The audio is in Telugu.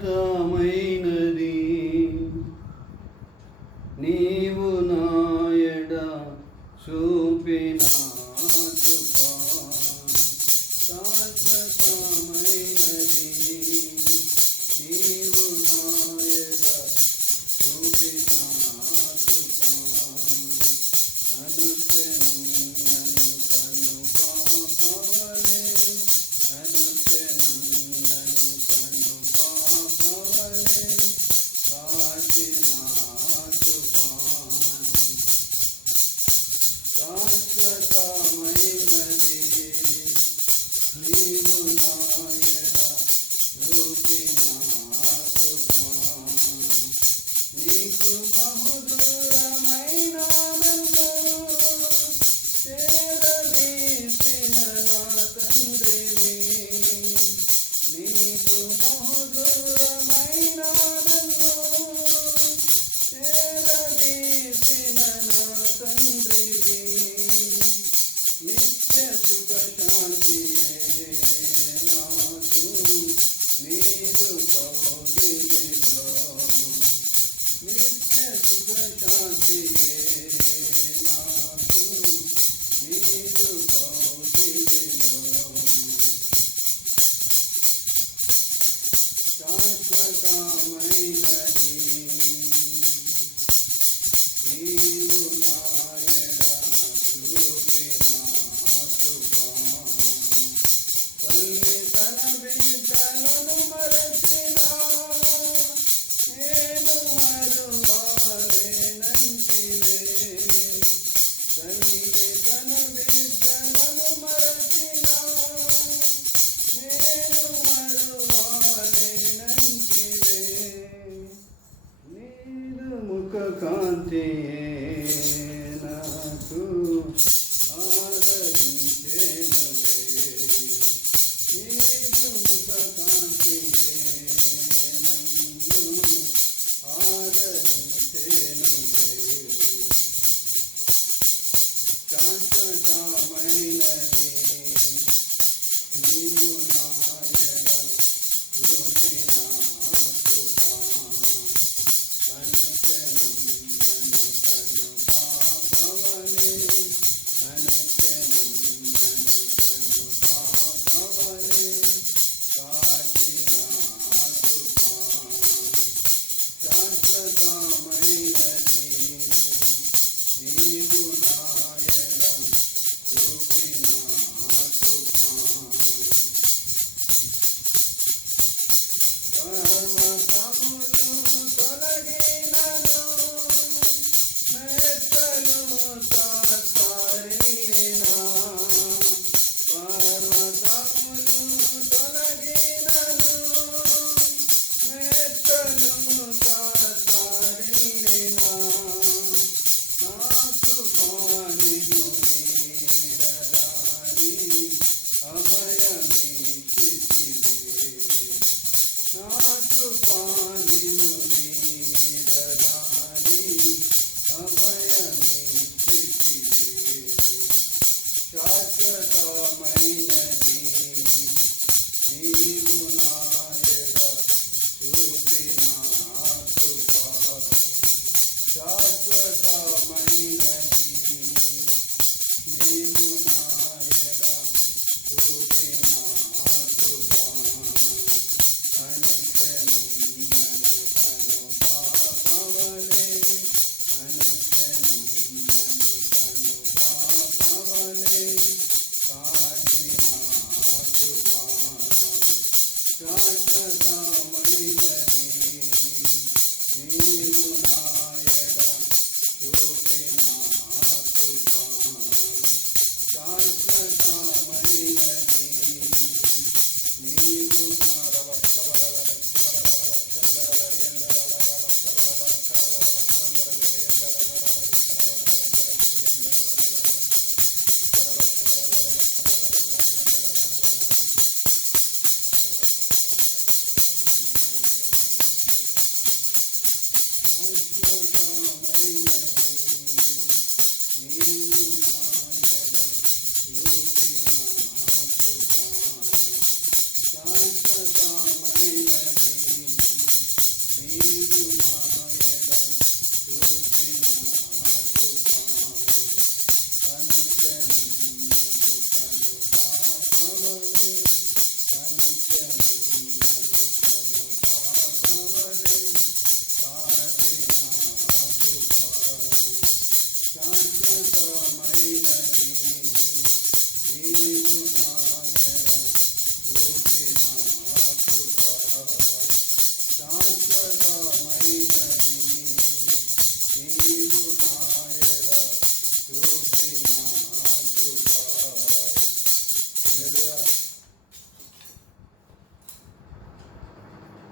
శాశ్వతమైనది నీవు నాయడ చూపినా శాశ్వతమైనది చూపిన